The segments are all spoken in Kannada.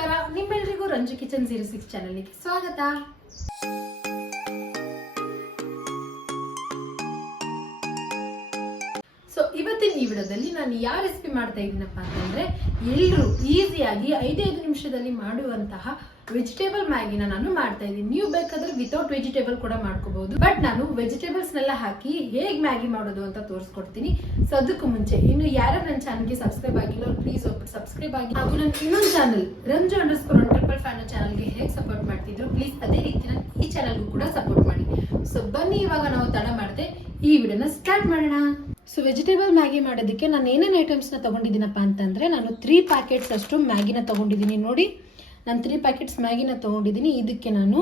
ನಮಸ್ಕಾರ, ನಿಮ್ಮೆಲ್ಲರಿಗೂ ರಂಜು ಕಿಚನ್ 06 ಚಾನಲ್ಗೆ ಸ್ವಾಗತ. ಸೊ ಇವತ್ತಿನ ಈ ವಿಡಿಯೋದಲ್ಲಿ ನಾನು ಯಾವ ರೆಸಿಪಿ ಮಾಡ್ತಾ ಇದ್ದೀನಪ್ಪ ಅಂತಂದ್ರೆ, ಎಲ್ಲರೂ ಈಸಿಯಾಗಿ 5 ನಿಮಿಷದಲ್ಲಿ ಮಾಡುವಂತಹ ವೆಜಿಟೇಬಲ್ ಮ್ಯಾಗಿನ ನಾನು ಮಾಡ್ತಾ ಇದ್ದೀನಿ. ನೀವು ಬೇಕಾದ್ರೆ ವಿತೌಟ್ ವೆಜಿಟೇಬಲ್ ಕೂಡ ಮಾಡ್ಕೋಬಹುದು, ಬಟ್ ನಾನು ವೆಜಿಟೇಬಲ್ಸ್ ನೆಲ್ಲ ಹಾಕಿ ಹೇಗ್ ಮ್ಯಾಗಿ ಮಾಡೋದು ಅಂತ ತೋರಿಸ್ಕೊಡ್ತೀನಿ. ಸೊ ಅದಕ್ಕೂ ಮುಂಚೆ ಇನ್ನು ಯಾರು ನನ್ನ ಚಾನಲ್ಗೆ ಸಬ್ಸ್ಕ್ರೈಬ್ ಆಗಿಲ್ಲ ಪ್ಲೀಸ್ ಒಬ್ಬರು ಸಬ್ಸ್ಕ್ರೈಬ್ ಆಗಿ, ಹಾಗೂ ನನ್ನ ಇನ್ನೊಂದು ಚಾನಲ್ ರಂಜು_1 ಚಾನಲ್ಗೆ ಹೇಗೆ ಸಪೋರ್ಟ್ ಮಾಡ್ತಿದ್ರು ಪ್ಲೀಸ್ ಅದೇ ರೀತಿ ನಾನು ಈ ಚಾನಲ್ಗೂ ಕೂಡ ಸಪೋರ್ಟ್ ಮಾಡಿ. ಸೊ ಬನ್ನಿ ಇವಾಗ ನಾವು ತಡ ಮಾಡದೆ ಈ ವಿಡಿಯೋನ ಸ್ಟಾರ್ಟ್ ಮಾಡೋಣ. ಸೊ ವೆಜಿಟೇಬಲ್ ಮ್ಯಾಗಿ ಮಾಡೋದಕ್ಕೆ ನಾನು ಏನೇನು ಐಟಮ್ಸ್ನ ತಗೊಂಡಿದ್ದೀನಪ್ಪ ಅಂತಂದ್ರೆ, ನಾನು 3 ಪ್ಯಾಕೆಟ್ಸ್ ಅಷ್ಟು ಮ್ಯಾಗಿನ ತಗೊಂಡಿದ್ದೀನಿ. ನೋಡಿ, ನಾನು 3 ಪ್ಯಾಕೆಟ್ಸ್ ಮ್ಯಾಗಿನ ತಗೊಂಡಿದ್ದೀನಿ. ಇದಕ್ಕೆ ನಾನು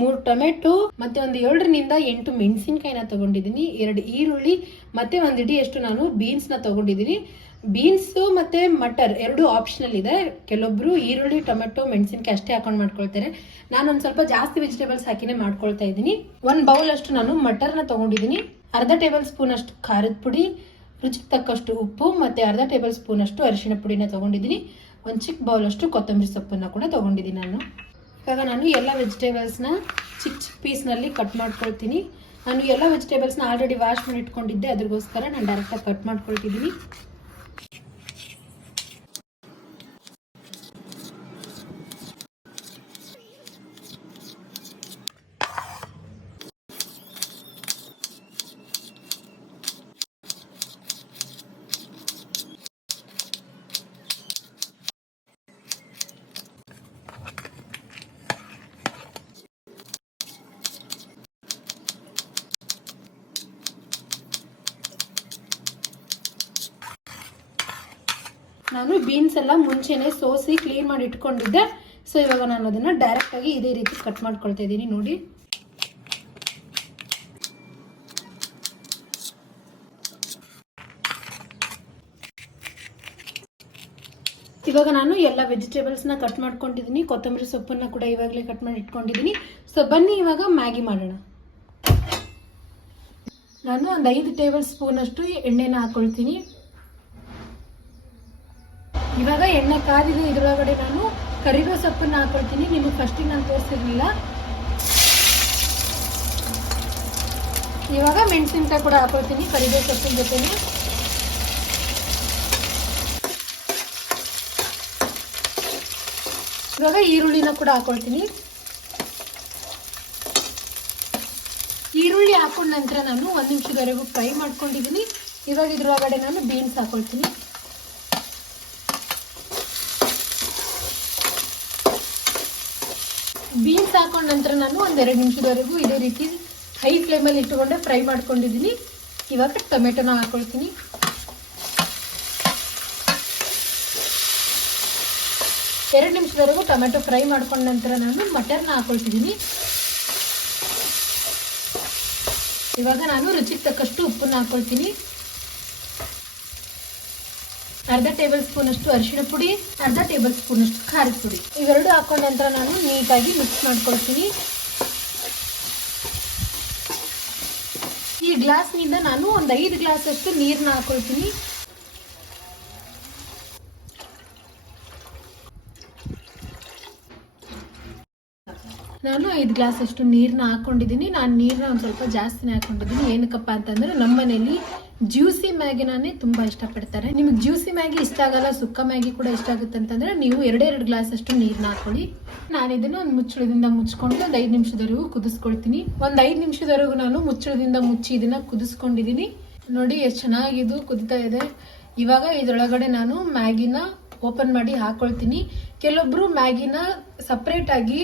3 ಟೊಮೆಟೊ ಮತ್ತೆ ಒಂದು 7 ರಿಂದ 8 ಮೆಣಸಿನಕಾಯಿನ ತಗೊಂಡಿದ್ದೀನಿ, 2 ಈರುಳ್ಳಿ ಮತ್ತೆ 1 ಇಡಿಯಷ್ಟು ನಾನು ಬೀನ್ಸ್ನ ತಗೊಂಡಿದ್ದೀನಿ. ಬೀನ್ಸ್ ಮತ್ತೆ ಮಟರ್ 2 ಆಪ್ಷನಲ್ ಇದೆ. ಕೆಲವೊಬ್ರು ಈರುಳ್ಳಿ, ಟೊಮೆಟೊ, ಮೆಣಸಿನಕಾಯಿ ಅಷ್ಟೇ ಹಾಕೊಂಡು ಮಾಡ್ಕೊಳ್ತಾರೆ. ನಾನೊಂದು ಸ್ವಲ್ಪ ಜಾಸ್ತಿ ವೆಜಿಟೇಬಲ್ಸ್ ಹಾಕಿನೇ ಮಾಡ್ಕೊಳ್ತಾ ಇದ್ದೀನಿ. 1 ಬೌಲ್ ಅಷ್ಟು ನಾನು ಮಟರ್ನ ತಗೊಂಡಿದ್ದೀನಿ, ಅರ್ಧ ಟೇಬಲ್ ಸ್ಪೂನ್ ಅಷ್ಟು ಖಾರದ ಪುಡಿ, ರುಚಿಗೆ ತಕ್ಕಷ್ಟು ಉಪ್ಪು ಮತ್ತೆ ಅರ್ಧ ಟೇಬಲ್ ಸ್ಪೂನ್ ಅಷ್ಟು ಅರಿಶಿಣ ಪುಡಿನ ತಗೊಂಡಿದ್ದೀನಿ. 1 ಚಿಕ್ಕ ಬೌಲ್ ಅಷ್ಟು ಕೊತ್ತಂಬರಿ ಸೊಪ್ಪನ್ನ ಕೂಡ ತಗೊಂಡಿದ್ದೀನಿ ನಾನು. ಇವಾಗ ನಾನು ಎಲ್ಲ ವೆಜಿಟೇಬಲ್ಸ್ನ ಚಿಕ್ಕ ಚಿಕ್ಕ ಪೀಸ್ನಲ್ಲಿ ಕಟ್ ಮಾಡ್ಕೊಳ್ತೀನಿ. ನಾನು ಎಲ್ಲ ವೆಜಿಟೇಬಲ್ಸ್ನ ಆಲ್ರೆಡಿ ವಾಶ್ ಮಾಡಿ ಇಟ್ಕೊಂಡಿದ್ದೆ, ಅದ್ರಗೋಸ್ಕರ ನಾನು ಡೈರೆಕ್ಟಾಗಿ ಕಟ್ ಮಾಡ್ಕೊಳ್ತಿದ್ದೀನಿ. ನಾನು ಬೀನ್ಸ್ ಎಲ್ಲ ಮುಂಚೆನೆ ಸೋಸಿ ಕ್ಲೀನ್ ಮಾಡಿ ಇಟ್ಕೊಂಡಿದ್ದೆ. ಸೊ ಇವಾಗ ನಾನು ಅದನ್ನ ಡೈರೆಕ್ಟ್ ಆಗಿ ಇದೇ ರೀತಿ ಕಟ್ ಮಾಡ್ಕೊಳ್ತಾ ಇದ್ದೀನಿ. ನೋಡಿ, ಇವಾಗ ನಾನು ಎಲ್ಲ ವೆಜಿಟೇಬಲ್ಸ್ನ ಕಟ್ ಮಾಡ್ಕೊಂಡಿದ್ದೀನಿ. ಕೊತ್ತಂಬರಿ ಸೊಪ್ಪನ್ನ ಕೂಡ ಇವಾಗಲೇ ಕಟ್ ಮಾಡಿ ಇಟ್ಕೊಂಡಿದ್ದೀನಿ. ಸೊ ಬನ್ನಿ ಇವಾಗ ಮ್ಯಾಗಿ ಮಾಡೋಣ. ನಾನು ಒಂದು 5 ಟೇಬಲ್ ಸ್ಪೂನ್ ಅಷ್ಟು ಎಣ್ಣೆನ ಹಾಕೊಳ್ತೀನಿ. ಇವಾಗ ಎಣ್ಣೆ ಕಾದಿದೆ, ಇದರೊಳಗಡೆ ನಾನು ಕರಿಬೇವು ಸೊಪ್ಪನ್ನ ಹಾಕೊಳ್ತೀನಿ. ನಿಮಗೆ ಫಸ್ಟಿಗೆ ನಾನು ತೋರಿಸಿರ್ಲಿಲ್ಲ. ಇವಾಗ ಮೆಣಸಿನಕಾಯಿ ಕೂಡ ಹಾಕೊಳ್ತೀನಿ ಕರಿಬೇವು ಸೊಪ್ಪಿನ ಜೊತೆನೆ. ಇವಾಗ ಈರುಳ್ಳಿನ ಕೂಡ ಹಾಕೊಳ್ತೀನಿ. ಈರುಳ್ಳಿ ಹಾಕೊಂಡ ನಂತರ ನಾನು 1 ನಿಮಿಷದವರೆಗೂ ಫ್ರೈ ಮಾಡ್ಕೊಂಡಿದ್ದೀನಿ. ಇವಾಗ ಇದ್ರೊಳಗಡೆ ನಾನು ಬೀನ್ಸ್ ಹಾಕೊಳ್ತೀನಿ. ಬೀನ್ಸ್ ಹಾಕೊಂಡ ನಂತರ ನಾನು 1-2 ನಿಮಿಷದವರೆಗೂ ಇದೇ ರೀತಿ ಹೈ ಫ್ಲೇಮಲ್ಲಿ ಇಟ್ಟುಕೊಂಡೆ ಫ್ರೈ ಮಾಡ್ಕೊಂಡಿದ್ದೀನಿ. ಇವಾಗ ಟೊಮೆಟೊನ ಹಾಕೊಳ್ತೀನಿ. ಎರಡು ನಿಮಿಷದವರೆಗೂ ಟೊಮೆಟೊ ಫ್ರೈ ಮಾಡ್ಕೊಂಡ ನಂತರ ನಾನು ಮಟರ್ನ ಹಾಕೊಳ್ತಿದ್ದೀನಿ. ಇವಾಗ ನಾನು ರುಚಿಗೆ ತಕ್ಕಷ್ಟು ಉಪ್ಪನ್ನ ಹಾಕೊಳ್ತೀನಿ. ಅರ್ಧ ಟೇಬಲ್ ಸ್ಪೂನ್ ಅಷ್ಟು ಅರಿಶಿಣ ಪುಡಿ, ಅರ್ಧ ಟೇಬಲ್ ಸ್ಪೂನ್ ಅಷ್ಟು ಖಾರದ ಪುಡಿ, ಇವೆರಡು ಹಾಕೊಂಡ ನಂತರ ನಾನು ನೀಟಾಗಿ ಮಿಕ್ಸ್ ಮಾಡ್ಕೊಳ್ತೀನಿ. ಈ ಗ್ಲಾಸ್ನಿಂದ ನಾನು ಒಂದು 5 ಗ್ಲಾಸ್ ಅಷ್ಟು ನೀರನ್ನ ಹಾಕೊಳ್ತೀನಿ. ನಾನು 5 ಗ್ಲಾಸ್ ಅಷ್ಟು ನೀರನ್ನ ಹಾಕೊಂಡಿದ್ದೀನಿ. ನಾನು ನೀರನ್ನ ಒಂದು ಸ್ವಲ್ಪ ಜಾಸ್ತಿನೇ ಹಾಕೊಂಡಿದ್ದೀನಿ. ಏನಕ್ಕಪ್ಪ ಅಂತಂದ್ರೆ ನಮ್ಮ ಮನೆಯಲ್ಲಿ ಜ್ಯೂಸಿ ಮ್ಯಾಗಿನೇ ತುಂಬಾ ಇಷ್ಟಪಡ್ತಾರೆ. ನಿಮಗೆ ಜ್ಯೂಸಿ ಮ್ಯಾಗಿ ಇಷ್ಟ ಆಗಲ್ಲ, ಸುಕ್ಕ ಮ್ಯಾಗಿ ಕೂಡ ಇಷ್ಟ ಆಗುತ್ತೆ ಅಂತಂದ್ರೆ ನೀವು 2 ಗ್ಲಾಸ್ ಅಷ್ಟು ನೀರನ್ನ ಹಾಕೊಳ್ಳಿ. ನಾನು ಇದನ್ನ ಒಂದು ಮುಚ್ಚಳದಿಂದ ಮುಚ್ಕೊಂಡು ಒಂದು 5 ನಿಮಿಷದವರೆಗೂ ಕುದಿಸ್ಕೊಳ್ತೀನಿ. ಒಂದು 5 ನಿಮಿಷದವರೆಗೂ ನಾನು ಮುಚ್ಚಳದಿಂದ ಮುಚ್ಚಿ ಇದನ್ನ ಕುದಿಸ್ಕೊಂಡಿದ್ದೀನಿ. ನೋಡಿ ಎಷ್ಟು ಚೆನ್ನಾಗಿದು ಕುದಿತಾ ಇದೆ. ಇವಾಗ ಇದರೊಳಗಡೆ ನಾನು ಮ್ಯಾಗಿನ ಓಪನ್ ಮಾಡಿ ಹಾಕೊಳ್ತೀನಿ. ಕೆಲವೊಬ್ರು ಮ್ಯಾಗಿನ ಸಪ್ರೇಟ್ ಆಗಿ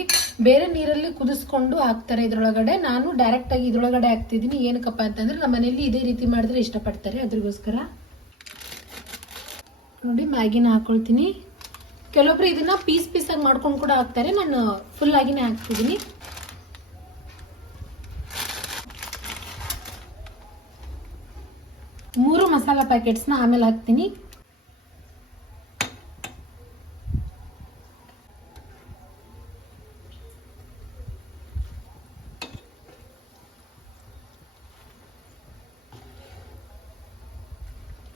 ಬೇರೆ ನೀರಲ್ಲಿ ಕುದಿಸ್ಕೊಂಡು ಹಾಕ್ತಾರೆ ಇದ್ರೊಳಗಡೆ. ನಾನು ಡೈರೆಕ್ಟ್ ಆಗಿ ಇದ್ರೊಳಗಡೆ ಹಾಕ್ತಿದ್ದೀನಿ. ಏನಕ್ಕಪ್ಪ ಅಂತಂದ್ರೆ ನಮ್ಮ ಮನೆಯಲ್ಲಿ ಇದೇ ರೀತಿ ಮಾಡಿದ್ರೆ ಇಷ್ಟಪಡ್ತಾರೆ, ಅದ್ರಗೋಸ್ಕರ. ನೋಡಿ, ಮ್ಯಾಗಿನ ಹಾಕೊಳ್ತೀನಿ. ಕೆಲವೊಬ್ರು ಇದನ್ನ ಪೀಸ್ ಆಗಿ ಮಾಡ್ಕೊಂಡು ಕೂಡ ಹಾಕ್ತಾರೆ. ನಾನು ಫುಲ್ ಆಗಿನೇ ಹಾಕ್ತಿದ್ದೀನಿ. ಮೂರು ಮಸಾಲಾ ಪ್ಯಾಕೆಟ್ಸ್ನ ಆಮೇಲೆ ಹಾಕ್ತೀನಿ.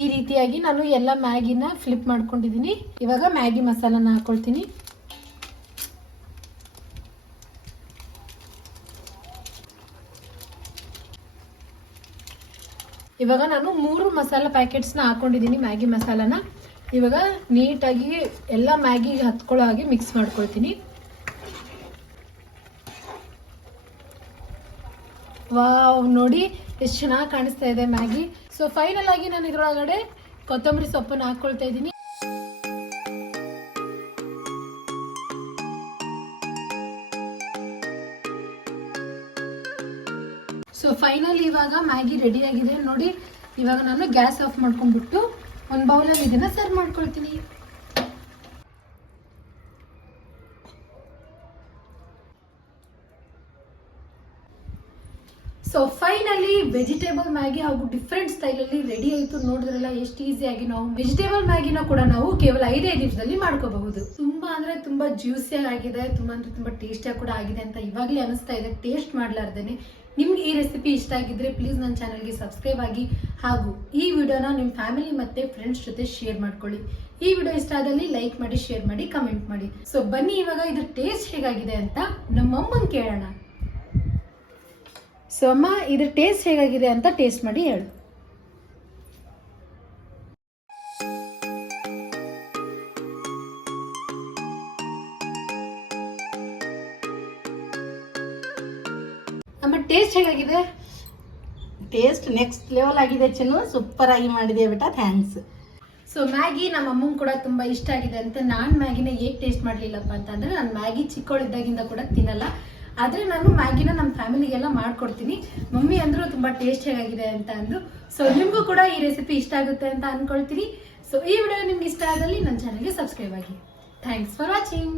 ಈ ರೀತಿಯಾಗಿ ನಾನು ಎಲ್ಲ ಮ್ಯಾಗಿನ ಫ್ಲಿಪ್ ಮಾಡ್ಕೊಂಡಿದ್ದೀನಿ. ಇವಾಗ ಮ್ಯಾಗಿ ಮಸಾಲಾನ ಹಾಕೊಳ್ತೀನಿ. ಇವಾಗ ನಾನು 3 ಮಸಾಲ ಪ್ಯಾಕೆಟ್ಸ್ನ ಹಾಕೊಂಡಿದ್ದೀನಿ, ಮ್ಯಾಗಿ ಮಸಾಲಾನ. ಇವಾಗ ನೀಟಾಗಿ ಎಲ್ಲ ಮ್ಯಾಗಿಗೆ ಹತ್ಕೊಳ್ಳೋ ಹಾಗೆ ಮಿಕ್ಸ್ ಮಾಡ್ಕೊಳ್ತೀನಿ. ವಾವ್, ನೋಡಿ ಎಷ್ಟು ಚೆನ್ನಾಗಿ ಕಾಣಿಸ್ತಾ ಇದೆ ಮ್ಯಾಗಿ. ಸೊ ಫೈನಲ್ ಆಗಿ ನಾನು ಇದರೊಳಗಡೆ ಕೊತ್ತಂಬರಿ ಸೊಪ್ಪನ್ನು ಹಾಕೊಳ್ತಾ ಇದ್ದೀನಿ. ಸೊ ಫೈನಲ್ ಇವಾಗ ಮ್ಯಾಗಿ ರೆಡಿ ಆಗಿದೆ ನೋಡಿ. ಇವಾಗ ನಾನು ಗ್ಯಾಸ್ ಆಫ್ ಮಾಡ್ಕೊಂಡ್ಬಿಟ್ಟು ಒಂದು ಬೌಲಲ್ಲಿ ಇದನ್ನ ಸರ್ವ್ ಮಾಡ್ಕೊಳ್ತೀನಿ. ಸೊ ಫೈನಲಿ ವೆಜಿಟೇಬಲ್ ಮ್ಯಾಗಿ ಹಾಗೂ ಡಿಫ್ರೆಂಟ್ ಸ್ಟೈಲಲ್ಲಿ ರೆಡಿ ಆಯಿತು. ನೋಡಿದ್ರಲ್ಲ ಎಷ್ಟು ಈಸಿಯಾಗಿ ನಾವು ವೆಜಿಟೇಬಲ್ ಮ್ಯಾಗಿನ ಕೂಡ ನಾವು ಕೇವಲ 5 ನಿಮಿಷದಲ್ಲಿ ಮಾಡ್ಕೋಬಹುದು. ತುಂಬಾ ಅಂದ್ರೆ ತುಂಬಾ ಜ್ಯೂಸಿಯಾಗಿ ಆಗಿದೆ, ತುಂಬಾ ಅಂದ್ರೆ ತುಂಬಾ ಟೇಸ್ಟಿಯಾಗಿ ಕೂಡ ಆಗಿದೆ ಅಂತ ಇವಾಗಲೇ ಅನಿಸ್ತಾ ಇದೆ ಟೇಸ್ಟ್ ಮಾಡ್ಲಾರ್ದೇನೆ. ನಿಮ್ಗೆ ಈ ರೆಸಿಪಿ ಇಷ್ಟ ಆಗಿದ್ರೆ ಪ್ಲೀಸ್ ನನ್ನ ಚಾನಲ್ಗೆ ಸಬ್ಸ್ಕ್ರೈಬ್ ಆಗಿ ಹಾಗೂ ಈ ವಿಡಿಯೋನ ನಿಮ್ಮ ಫ್ಯಾಮಿಲಿ ಮತ್ತೆ ಫ್ರೆಂಡ್ಸ್ ಜೊತೆ ಶೇರ್ ಮಾಡ್ಕೊಳ್ಳಿ. ಈ ವಿಡಿಯೋ ಇಷ್ಟ ಆದಲ್ಲಿ ಲೈಕ್ ಮಾಡಿ, ಶೇರ್ ಮಾಡಿ, ಕಮೆಂಟ್ ಮಾಡಿ. ಸೊ ಬನ್ನಿ ಇವಾಗ ಇದ್ರ ಟೇಸ್ಟ್ ಹೇಗಾಗಿದೆ ಅಂತ ನಮ್ಮಮ್ಮನ್ ಕೇಳೋಣ. ಸೊ ಅಮ್ಮ, ಇದ್ರ ಟೇಸ್ಟ್ ಹೇಗಾಗಿದೆ ಅಂತ ಟೇಸ್ಟ್ ಮಾಡಿ ಹೇಳು. ಅಮ್ಮ ಟೇಸ್ಟ್ ಹೇಗಾಗಿದೆ? ಟೇಸ್ಟ್ ನೆಕ್ಸ್ಟ್ ಲೆವೆಲ್ ಆಗಿದೆ ಚಿನ್ನು, ಸೂಪರ್ ಆಗಿ ಮಾಡಿದೆ ಬೇಟ, ಥ್ಯಾಂಕ್ಸ್. ಸೊ ಮ್ಯಾಗಿ ನಮ್ಮ ಅಮ್ಮಂಗೆ ಕೂಡ ತುಂಬಾ ಇಷ್ಟ ಆಗಿದೆ ಅಂತ. ನಾನು ಮ್ಯಾಗಿನ ಹೇಗೆ ಟೇಸ್ಟ್ ಮಾಡ್ಲಿಲ್ಲಪ್ಪ ಅಂತಂದ್ರೆ, ನಾನು ಮ್ಯಾಗಿ ಚಿಕ್ಕವಳಿದ್ದಾಗಿಂದ ಕೂಡ ತಿನ್ನಲ್ಲ. ಆದ್ರೆ ನಾನು ಮ್ಯಾಗಿನ ನಮ್ಮ ಫ್ಯಾಮಿಲಿಗೆಲ್ಲ ಮಾಡ್ಕೊಡ್ತೀನಿ. ಮಮ್ಮಿ ಅಂದ್ರು ತುಂಬಾ ಟೇಸ್ಟ್ ಹೇಗಾಗಿದೆ ಅಂತ ಅಂದ್ರು. ಸೊ ನಿಮ್ಗೂ ಕೂಡ ಈ ರೆಸಿಪಿ ಇಷ್ಟ ಆಗುತ್ತೆ ಅಂತ ಅನ್ಕೊಳ್ತೀನಿ. ಸೊ ಈ ವಿಡಿಯೋ ನಿಮ್ಗೆ ಇಷ್ಟ ಆದಲ್ಲಿ ನನ್ನ ಚಾನಲ್ಗೆ ಸಬ್ಸ್ಕ್ರೈಬ್ ಆಗಿ. Thanks for watching.